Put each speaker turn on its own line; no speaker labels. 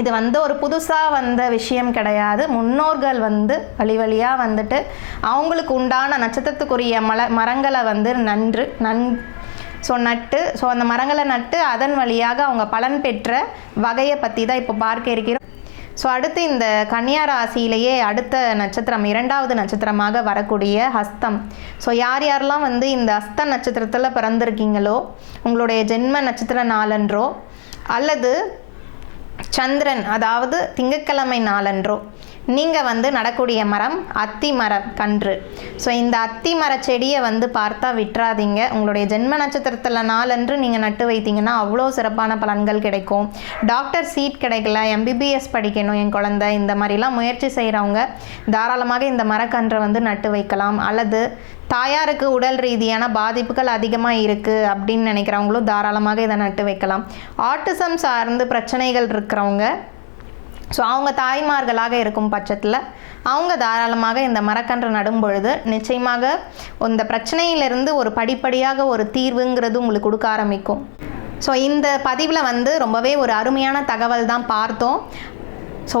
இது வந்து ஒரு புதுசாக வந்த விஷயம் கிடையாது. முன்னோர்கள் வந்து வழி வழியாக வந்துட்டு அவங்களுக்கு உண்டான நட்சத்திரத்துக்குரிய மல மரங்களை வந்து நன்று நன் ஸோ நட்டு ஸோ அந்த மரங்களை நட்டு அதன் வழியாக அவங்க பலன் பெற்ற வகையை பற்றி தான் இப்போ பார்க்க இருக்கிறோம். ஸோ அடுத்து இந்த கன்னியா ராசியிலேயே அடுத்த நட்சத்திரம் இரண்டாவது நட்சத்திரமாக வரக்கூடிய ஹஸ்தம். ஸோ யார் யாரெல்லாம் வந்து இந்த ஹஸ்த நட்சத்திரத்தில் பிறந்திருக்கீங்களோ உங்களுடைய ஜென்ம நட்சத்திர நாளன்றோ அல்லது சந்திரன் அதாவது திங்கட்கிழமை நாளன்றோ நீங்கள் வந்து நடக்கூடிய மரம் அத்தி மரம் கன்று. ஸோ இந்த அத்தி மர செடியை வந்து பார்த்தா விட்டுறாதீங்க. உங்களுடைய ஜென்ம நட்சத்திரத்தில் நாளன்று நீங்கள் நட்டு வைத்தீங்கன்னா அவ்வளோ சிறப்பான பலன்கள் கிடைக்கும். டாக்டர் சீட் கிடைக்கல எம்பிபிஎஸ் படிக்கணும் என் குழந்தை இந்த மாதிரிலாம் முயற்சி செய்கிறவங்க தாராளமாக இந்த மரக்கன்றை வந்து நட்டு வைக்கலாம். அல்லது தாயாருக்கு உடல் ரீதியான பாதிப்புகள் அதிகமாக இருக்குது அப்படின்னு நினைக்கிறவங்களும் தாராளமாக இதை நட்டு வைக்கலாம். ஆட்டிசம் சார்ந்து பிரச்சனைகள் இருக்கிறவங்க ஸோ அவங்க தாய்மார்களாக இருக்கும் பட்சத்தில் அவங்க தாராளமாக இந்த மரக்கன்று நடும் பொழுது நிச்சயமாக இந்த பிரச்சனையிலிருந்து ஒரு படிப்படியாக ஒரு தீர்வுங்கிறது உங்களுக்கு கொடுக்க ஆரம்பிக்கும். ஸோ இந்த பதிவில் வந்து ரொம்பவே ஒரு அருமையான தகவல் தான் பார்த்தோம். ஸோ